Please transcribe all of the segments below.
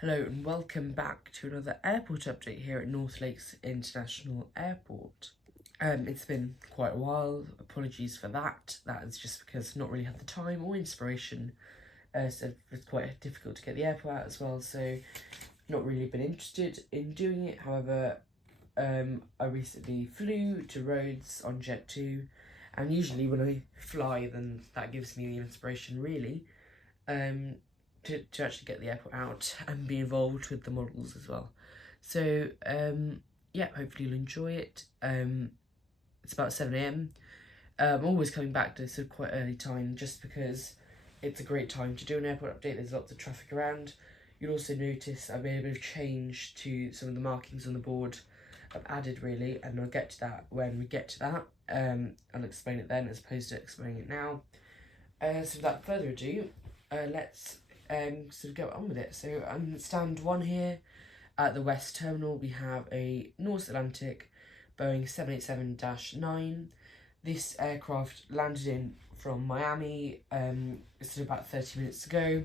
Hello and welcome back to another airport update here at North Lakes International Airport. It's been quite a while, apologies for that. That is just because I've not really had the time or inspiration, so it's quite difficult to get the airport out as well, so not really been interested in doing it. However, I recently flew to Rhodes on Jet 2, and usually when I fly then that gives me the inspiration really. To actually get the airport out and be involved with the models as well. So yeah, hopefully you'll enjoy it. It's about 7 a.m. I'm always coming back to sort of quite early time just because it's a great time to do an airport update. There's lots of traffic around. You'll also notice I've made a bit of change to some of the markings on the board. I've added really, and I'll get to that when we get to that. I'll explain it then as opposed to explaining it now. So without further ado, let's sort of go on with it. So stand 1 here at the West Terminal, we have a North Atlantic Boeing 787-9. This aircraft landed in from Miami sort of about 30 minutes ago.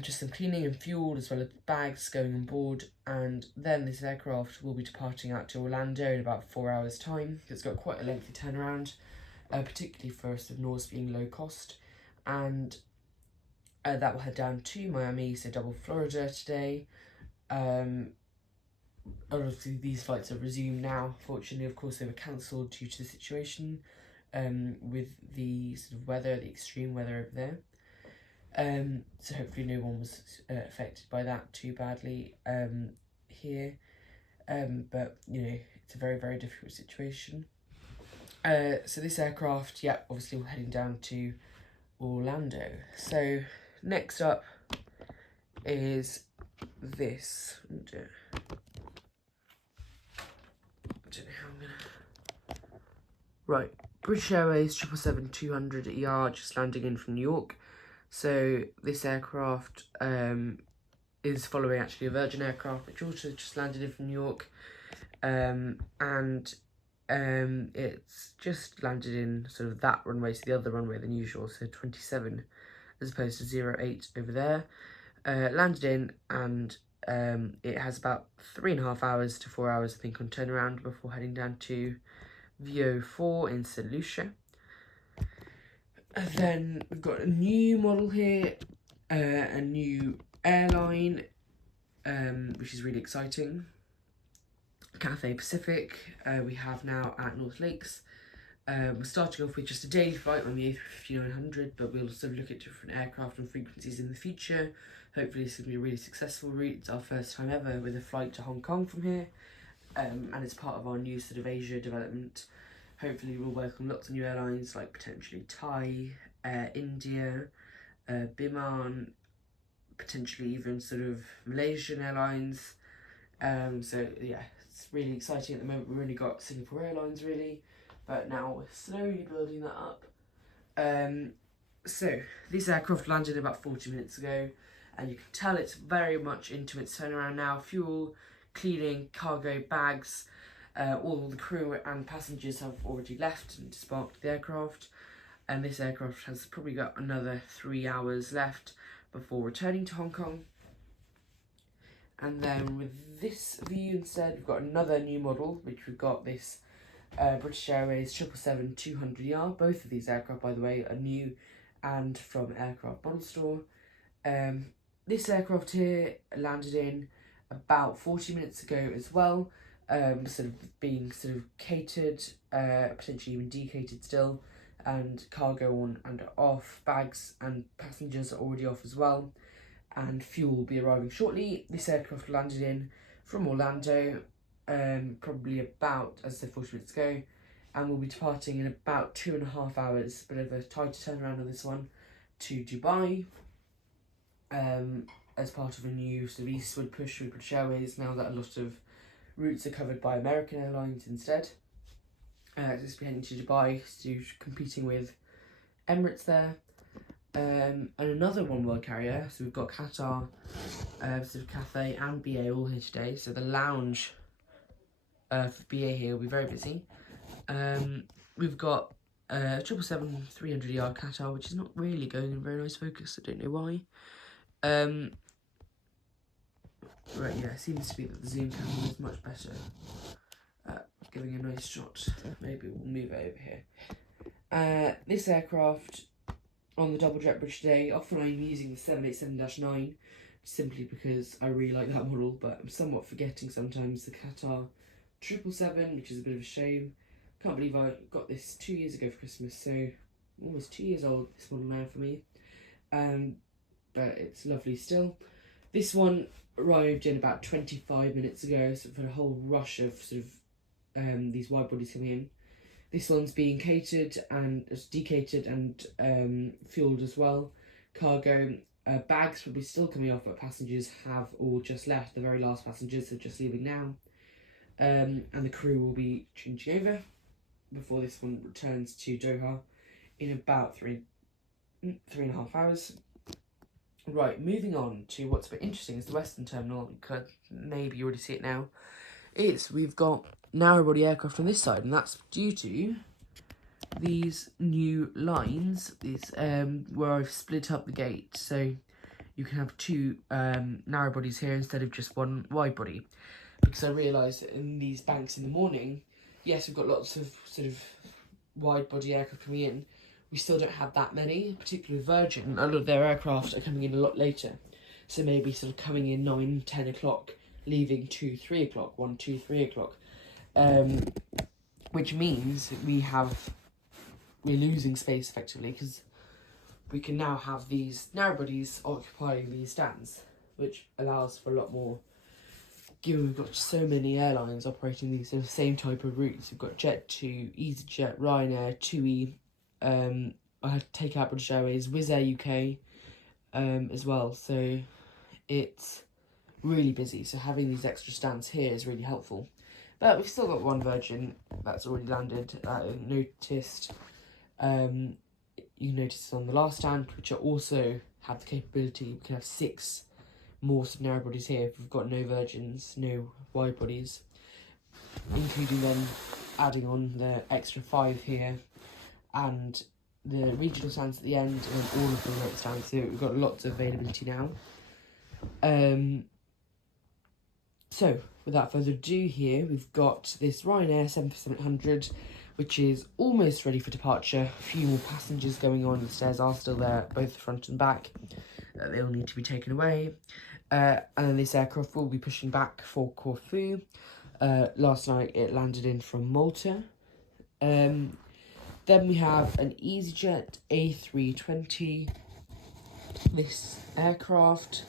Just some cleaning and fuel as well as bags going on board, and then this aircraft will be departing out to Orlando in about 4 hours time. It's got quite a lengthy turnaround, particularly for sort of North being low cost, and that will head down to Miami, so double Florida today. Obviously these flights are resumed now. Fortunately, of course, they were cancelled due to the situation with the sort of weather, the extreme weather over there. So hopefully no one was affected by that too badly here. But, you know, it's a very, very difficult situation. So this aircraft, yeah, obviously we're heading down to Orlando. So next up is this. I don't know how I'm gonna. Right, British Airways 777-200 just landing in from New York. So this aircraft is following actually a Virgin aircraft which also just landed in from New York, and it's just landed in sort of that runway, so the other runway than usual, so 27 as opposed to 08 over there. Landed in, and it has about 3.5 hours to 4 hours, I think, on turnaround before heading down to VO4 in St. Lucia. And then we've got a new model here, a new airline, which is really exciting. Cathay Pacific, we have now at North Lakes. We're starting off with just a daily flight on the A350-900, but we'll sort of look at different aircraft and frequencies in the future. Hopefully this will be a really successful route. It's our first time ever with a flight to Hong Kong from here, and it's part of our new sort of Asia development. Hopefully we'll work on lots of new airlines like potentially Thai, India, Biman, potentially even sort of Malaysian airlines. So yeah, it's really exciting at the moment. We've only got Singapore Airlines really, but now we're slowly building that up. So this aircraft landed about 40 minutes ago, and you can tell it's very much into its turnaround now. Fuel, cleaning, cargo, bags, all the crew and passengers have already left and disembarked the aircraft, and this aircraft has probably got another 3 hours left before returning to Hong Kong. And then with this view instead, we've got another new model, which we've got this British Airways 777-200ER. Both of these aircraft, by the way, are new and from Aircraft Model Store. This aircraft here landed in about 40 minutes ago as well, sort of being sort of catered, potentially even decatered still, and cargo on and off, bags and passengers are already off as well, and fuel will be arriving shortly. This aircraft landed in from Orlando, probably about, as I said, 40 minutes ago, and we'll be departing in about 2.5 hours, bit of a tighter turnaround on this one, to Dubai, as part of a new sort of eastward push with British Airways, now that a lot of routes are covered by American Airlines instead. Just be heading to Dubai, so competing with Emirates there. And another one world carrier, so we've got Qatar, sort of Cathay and BA all here today, so the lounge for BA here will be very busy. We've got 777-300ER Qatar, which is not really going in very nice focus, I don't know why. Right, yeah, it seems to be that the zoom camera is much better at giving a nice shot. Maybe we'll move it over here. This aircraft on the double jet bridge today, often I'm using the 787-9 simply because I really like that model, but I'm somewhat forgetting sometimes the Qatar 777, which is a bit of a shame. Can't believe I got this 2 years ago for Christmas, so almost 2 years old, this model now for me. But it's lovely still. This one arrived in about 25 minutes ago, so for a whole rush of sort of these wide bodies coming in. This one's being catered and decatered and fueled as well. Cargo bags probably still coming off, but passengers have all just left. The very last passengers are just leaving now. And the crew will be changing over before this one returns to Doha in about three and a half hours. Right, moving on to what's a bit interesting is the Western Terminal. You could maybe already see it now. We've got narrow-body aircraft on this side, and that's due to these new lines, where I've split up the gate, so you can have two narrow bodies here instead of just one wide body. Because I realised that in these banks in the morning, yes, we've got lots of sort of wide body aircraft coming in. We still don't have that many, particularly Virgin. A lot of their aircraft are coming in a lot later. So maybe sort of coming in 9, 10 o'clock, leaving 2, 3 o'clock, 1, 2, 3 o'clock. Which means that we're losing space effectively, because we can now have these narrow bodies occupying these stands, which allows for a lot more. Given we've got so many airlines operating these sort of same type of routes, we've got Jet2, EasyJet, Ryanair, TUI, I had to take out British Airways, Wizz Air UK as well, so it's really busy, so having these extra stands here is really helpful. But we've still got one Virgin that's already landed. Noticed, you noticed on the last stand, which also have the capability, we can have 6 more narrow bodies here if we've got no Virgins, no wide bodies, including then adding on the extra 5 here and the regional stands at the end, and then all of the remote stands. So we've got lots of availability now. So without further ado, here we've got this Ryanair 737-800, which is almost ready for departure. A few more passengers going on. The stairs are still there, both the front and back. They all need to be taken away. And then this aircraft will be pushing back for Corfu. Last night it landed in from Malta. Then we have an EasyJet A320. This aircraft.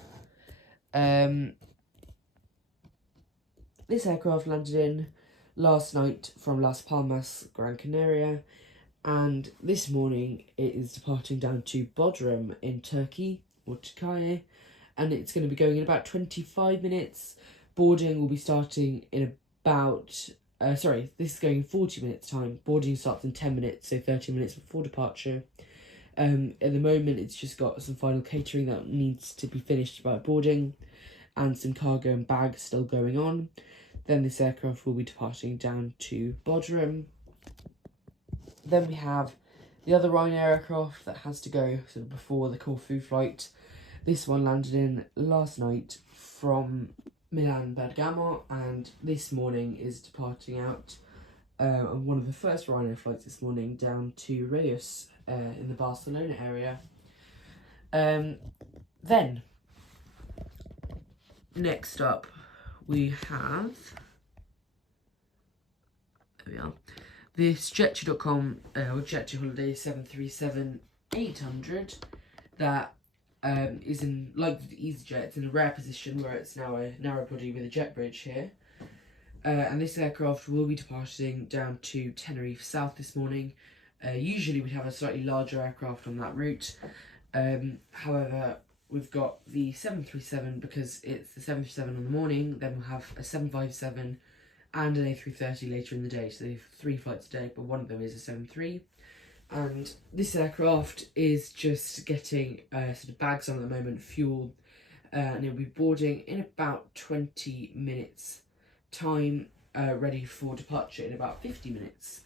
This aircraft landed in last night from Las Palmas, Gran Canaria, and this morning it is departing down to Bodrum in Turkey, or Turkey, and it's going to be going in about 25 minutes. Boarding will be starting in about, this is going in 40 minutes time. Boarding starts in 10 minutes, so 30 minutes before departure. At the moment it's just got some final catering that needs to be finished by boarding, and some cargo and bags still going on. Then this aircraft will be departing down to Bodrum. Then we have the other Ryanair aircraft that has to go sort of before the Corfu flight. This one landed in last night from Milan Bergamo, and this morning is departing out on one of the first Ryanair flights this morning down to Reus in the Barcelona area. Then, next up, we have, there we are, this Jet2.com or Jet2 Holiday 737-800 that is in, like the EasyJet, it's in a rare position where it's now a narrow body with a jet bridge here. And this aircraft will be departing down to Tenerife South this morning. Usually we'd have a slightly larger aircraft on that route. However, we've got the 737 because it's the 737 in the morning, then we'll have a 757 and an A330 later in the day. So they have 3 flights a day, but one of them is a 73. And this aircraft is just getting sort of bags on at the moment, fuel, and it'll be boarding in about 20 minutes time, ready for departure in about 50 minutes.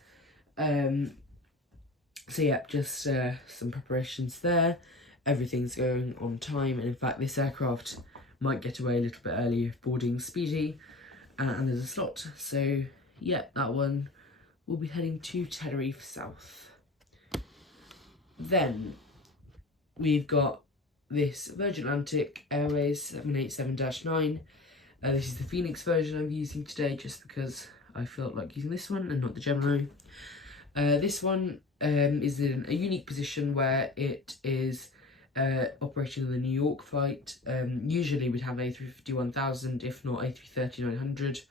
So yeah, just some preparations there. Everything's going on time, and in fact this aircraft might get away a little bit early if boarding's speedy, and there's a slot. So yeah, that one will be heading to Tenerife South. Then we've got this Virgin Atlantic Airways 787-9. This is the Phoenix version I'm using today just because I felt like using this one and not the Gemini. This one is in a unique position where it is operating on the New York flight. Usually we'd have A350-1000, if not A330-900.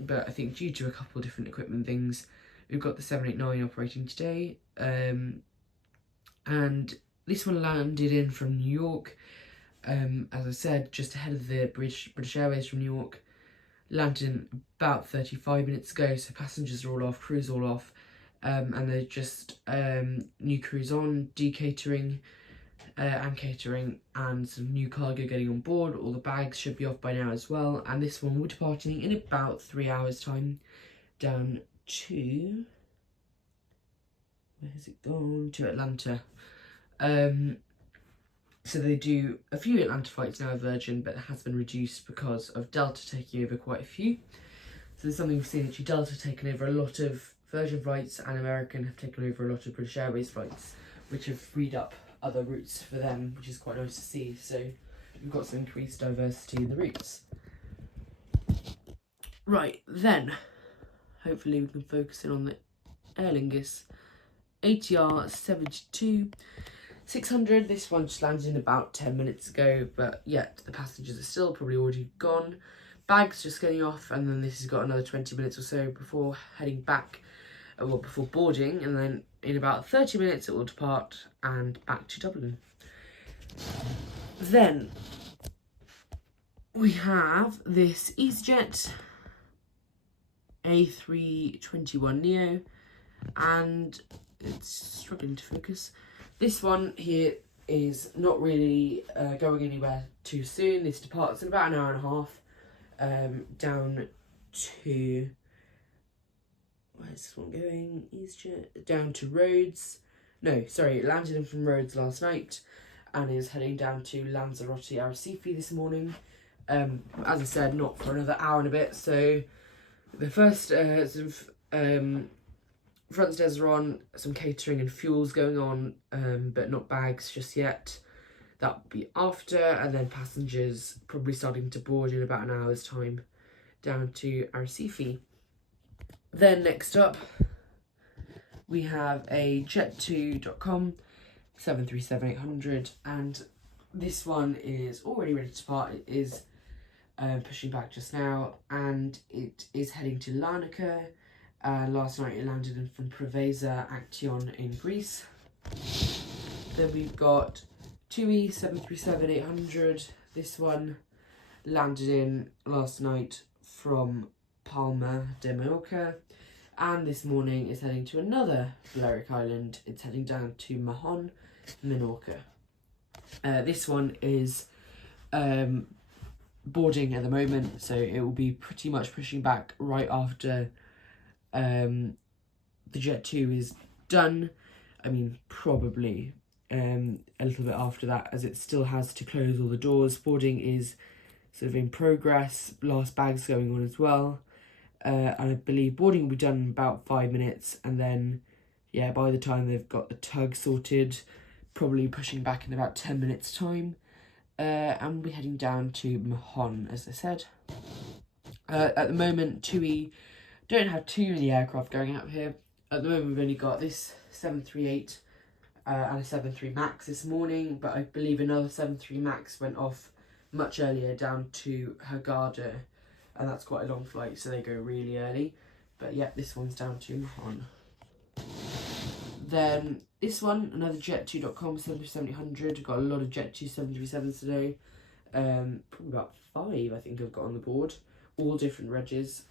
But I think due to a couple of different equipment things, we've got the 789 operating today. And this one landed in from New York, as I said, just ahead of the British Airways from New York. Landed in about 35 minutes ago, so passengers are all off, crews all off, and they're just new crews on, decatering and catering, and some new cargo getting on board. All the bags should be off by now as well, and this one will be departing in about 3 hours time down to, where has it gone? To Atlanta. So they do a few Atlanta flights now, Virgin, but it has been reduced because of Delta taking over quite a few. So there's something we've seen, actually Delta have taken over a lot of Virgin flights, and American have taken over a lot of British Airways flights, which have freed up other routes for them, which is quite nice to see. So we've got some increased diversity in the routes. Right, then, hopefully we can focus in on the Aer Lingus ATR 72-600. This one just landed in about 10 minutes ago, but yet the passengers are still probably already gone. Bags just getting off, and then this has got another 20 minutes or so before heading back, well, before boarding, and then in about 30 minutes it will depart and back to Dublin. Then we have this EasyJet A321neo, and it's struggling to focus. This one here is not really going anywhere too soon. This departs in about an hour and a half down to, where's this one going? EasyJet down to Rhodes. No, sorry, it landed in from Rhodes last night and is heading down to Lanzarote Arrecife this morning. As I said, not for another hour and a bit. So the first front stairs are on, some catering and fuels going on, but not bags just yet. That will be after, and then passengers probably starting to board in about an hour's time down to Arrecife. Then next up, we have a Jet2.com 737-800, and this one is already ready to depart. It is pushing back just now, and it is heading to Larnaca. Last night it landed in from Preveza Action in Greece. Then we've got TUI 737-800. This one landed in last night from Palma de Mallorca, and this morning is heading to another Balearic island. It's heading down to Mahon, Menorca. This one is boarding at the moment, so it will be pretty much pushing back right after the Jet 2 is done. I mean, probably a little bit after that, as it still has to close all the doors. Boarding is sort of in progress, last bags going on as well. And I believe boarding will be done in about 5 minutes, and then, yeah, by the time they've got the tug sorted, probably pushing back in about 10 minutes time. And we'll be heading down to Mahon, as I said. At the moment, TUI don't have too many aircraft going out here. At the moment, we've only got this 738 and a 73 MAX this morning, but I believe another 73 MAX went off much earlier down to Hurghada, and that's quite a long flight, so they go really early. But yeah, this one's down to Mahon. Then this one, another Jet2.com 737-800. Got a lot of Jet2 737s today. Probably about 5 I think I've got on the board. All different regs.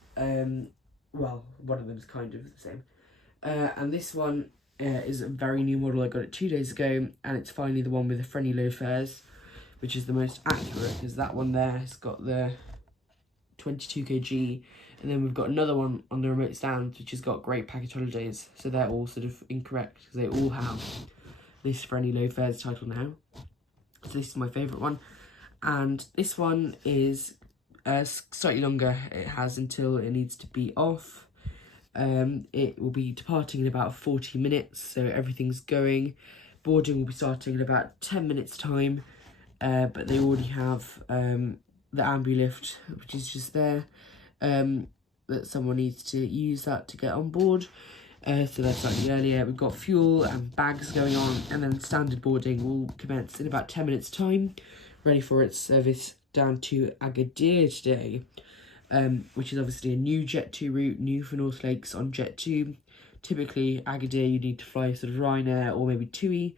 Well, one of them is kind of the same. And this one is a very new model. I got it 2 days ago, and it's finally the one with the friendly low fares, which is the most accurate, because that one there has got the 22 kg, and then we've got another one on the remote stand which has got great package holidays, so they're all sort of incorrect because they all have this friendly low fares title now. So this is my favourite one, and this one is slightly longer. It has until it needs to be off. It will be departing in about 40 minutes, so everything's going. Boarding will be starting in about 10 minutes time, but they already have the ambulift, which is just there, that someone needs to use that to get on board. So that's slightly earlier. We've got fuel and bags going on, and then standard boarding will commence in about 10 minutes time, ready for its service down to Agadir today, which is obviously a new Jet2 route, new for North Lakes on Jet2. Typically, Agadir you need to fly sort of Ryanair or maybe TUI,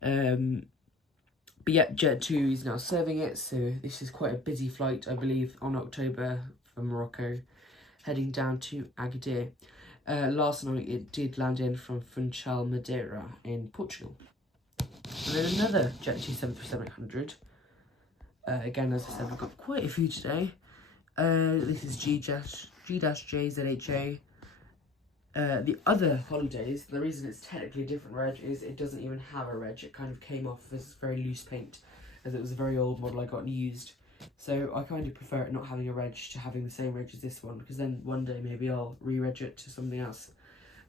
but yeah, Jet2 is now serving it, so this is quite a busy flight, I believe, on October from Morocco, heading down to Agadir. Last night it did land in from Funchal, Madeira in Portugal. And then another Jet2 737-800. Again, as I said, we've got quite a few today. This is G-JZHA. The other holidays, the reason it's technically a different reg is it doesn't even have a reg. It kind of came off as very loose paint, as it was a very old model I got used. So I kind of prefer it not having a reg to having the same reg as this one, because then one day maybe I'll re-reg it to something else.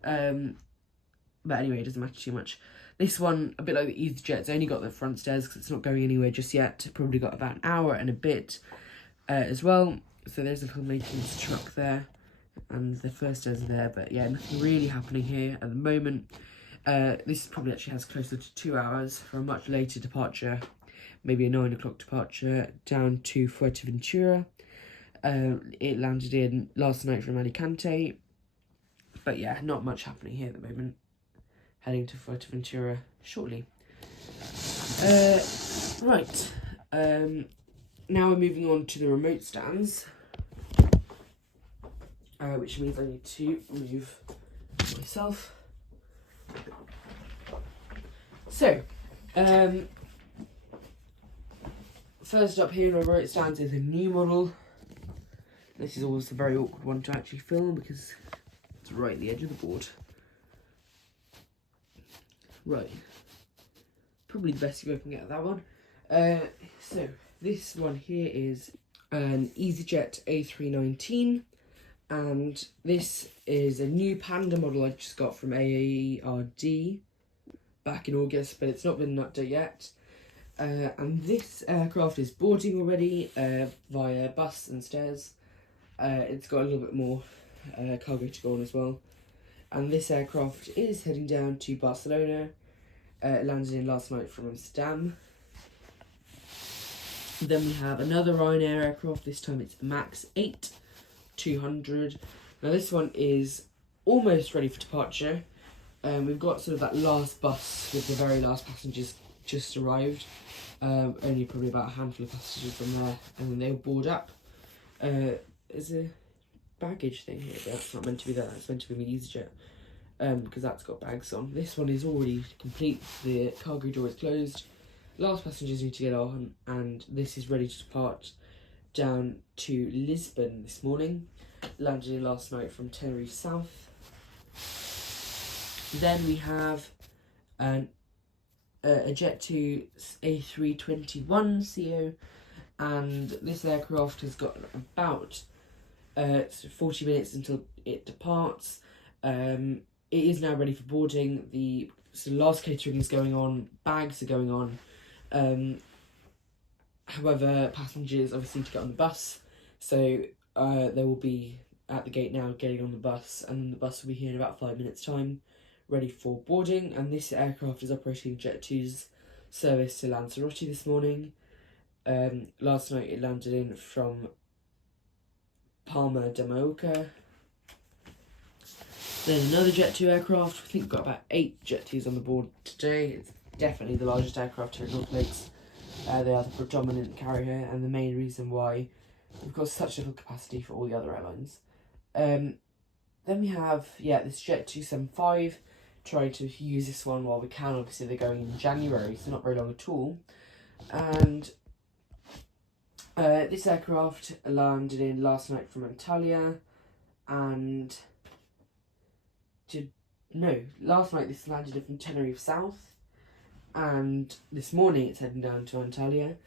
But anyway, it doesn't matter too much. This one, a bit like the EasyJets, only got the front stairs because it's not going anywhere just yet. Probably got about an hour and a bit as well. So there's a little maintenance truck there, and the first stairs are there. But yeah, nothing really happening here at the moment. This probably actually has closer to 2 hours for a much later departure. Maybe a 9 o'clock departure down to Fuerteventura. It landed in last night from Alicante. But yeah, not much happening here at the moment. Heading to Fuerteventura shortly. Right. Now we're moving on to the remote stands. Which means I need to move myself. So, first up here in our remote stands is a new model. This is always a very awkward one to actually film because it's right at the edge of the board. Right. Probably the best you can get at that one. So, this one here is an EasyJet A319. And this is a new Panda model I just got from AARD back in August, but it's not been an update yet. And this aircraft is boarding already via bus and stairs. It's got a little bit more cargo to go on as well. And this aircraft is heading down to Barcelona. It landed in last night from Amsterdam. Then we have another Ryanair aircraft, this time it's MAX 8-200. Now this one is almost ready for departure. We've got sort of that last bus with the very last passengers just arrived. Only probably about a handful of passengers from there, and then they'll board up. There's a baggage thing here, but that's not meant to be there. It's meant to be an EasyJet, because that's got bags on. This one is already complete. The cargo door is closed. Last passengers need to get on, and this is ready to depart down to Lisbon this morning. Landed in last night from Tenerife South. Then we have a Jet2 A321ceo, and this aircraft has got about 40 minutes until it departs. It is now ready for boarding. The last catering is going on, bags are going on. However, passengers obviously need to get on the bus, so they will be at the gate now getting on the bus, and the bus will be here in about 5 minutes time, ready for boarding. And this aircraft is operating Jet2's service to Lanzarote this morning. Last night it landed in from Palma de Mallorca. There's another Jet2 aircraft. I think we've got about 8 Jet2s on the board today. It's definitely the largest aircraft here at North Lakes. They are the predominant carrier and the main reason why we've got such little capacity for all the other airlines. Then we have, this Jet275. Trying to use this one while we can. Obviously they're going in January, so not very long at all. And this aircraft landed in last night from Antalya, and last night this landed from Tenerife South, and this morning it's heading down to Antalya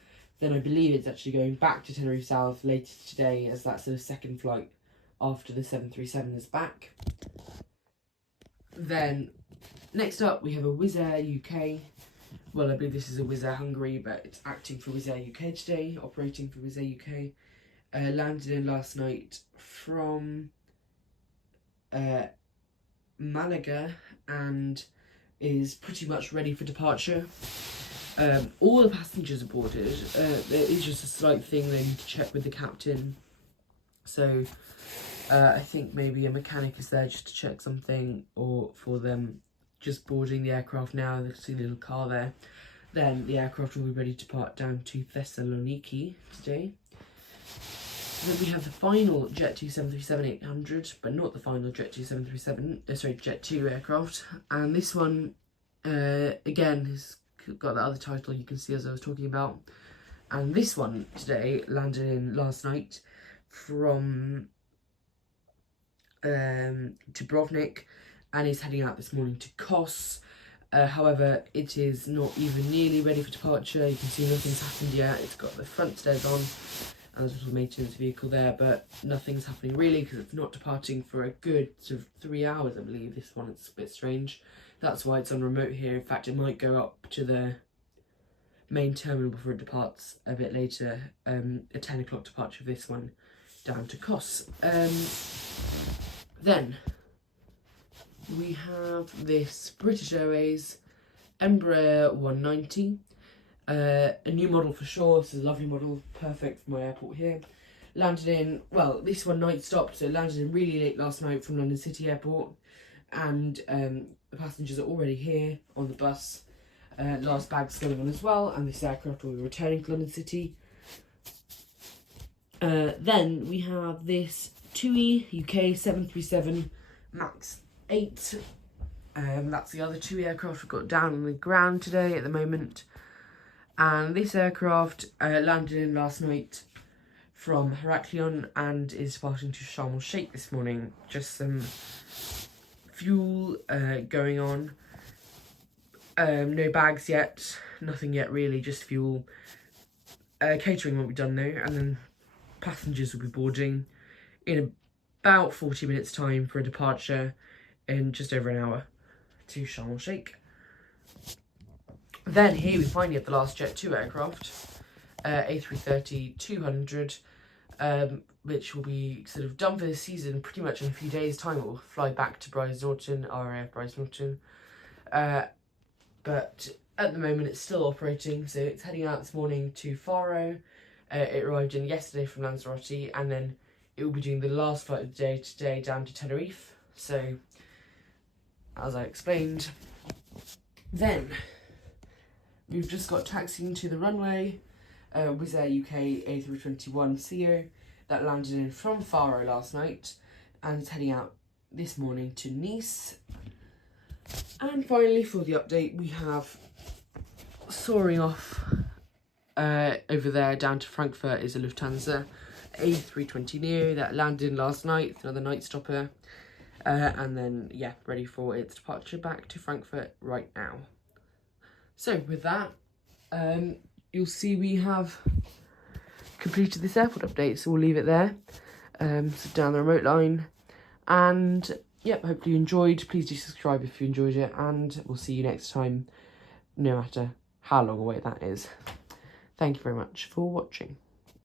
Then I believe it's actually going back to Tenerife South later today, as that's the second flight after the 737 is back. Then next up we have a Wizz Air UK. Well, I believe this is a Wizz Air Hungary, but it's acting for Wizz Air UK today, operating for Wizz Air UK. Landed in last night from Malaga and is pretty much ready for departure. All the passengers are boarded. There is just a slight thing they need to check with the captain. So I think maybe a mechanic is there just to check something, or for them just boarding the aircraft now. There's a little car there. Then the aircraft will be ready to depart down to Thessaloniki today. Then we have the final Jet2 737-800, but not the final Jet2 Jet2 aircraft. And this one, again, has got that other title you can see as I was talking about. And this one today landed in last night from Dubrovnik and is heading out this morning to Kos. However, it is not even nearly ready for departure. You can see nothing's happened yet. It's got the front stairs on and there's a little maintenance vehicle there, but nothing's happening really because it's not departing for a good sort of 3 hours, I believe. This one, it's a bit strange. That's why it's on remote here. In fact, it might go up to the main terminal before it departs a bit later. A 10 o'clock departure of this one down to Kos. Then we have this British Airways Embraer 190. A new model for sure. This is a lovely model, perfect for my airport here. Landed in, well, this one night stop, so landed in really late last night from London City Airport, and the passengers are already here on the bus. Last bag's going on as well, and this aircraft will be returning to London City. Then we have this TUI UK 737 MAX 8. That's the other TUI aircraft we've got down on the ground today at the moment. And this aircraft landed in last night from Heraklion and is departing to Sharm el Sheikh this morning. Just some fuel going on. No bags yet, nothing yet really, just fuel. Catering won't be done though, and then passengers will be boarding in about 40 minutes time for a departure in just over an hour to Sharm el Sheikh. Then here we finally have the last Jet2 aircraft, A330-200, which will be sort of done for this season pretty much in a few days' time. It will fly back to Brize Norton, RAF Brize Norton. But at the moment it's still operating, so it's heading out this morning to Faro. It arrived in yesterday from Lanzarote, and then it will be doing the last flight of the day today down to Tenerife. So, as I explained, then we've just got taxiing to the runway. Wizz Air UK A321ceo that landed in from Faro last night and is heading out this morning to Nice. And finally, for the update, we have soaring off over there down to Frankfurt is a Lufthansa A320neo that landed in last night. It's another night stopper. And then, yeah, ready for its departure back to Frankfurt right now. So with that, you'll see we have completed this airport update. So we'll leave it there. So down the remote line. And yep, hopefully you enjoyed. Please do subscribe if you enjoyed it. And we'll see you next time, no matter how long away that is. Thank you very much for watching.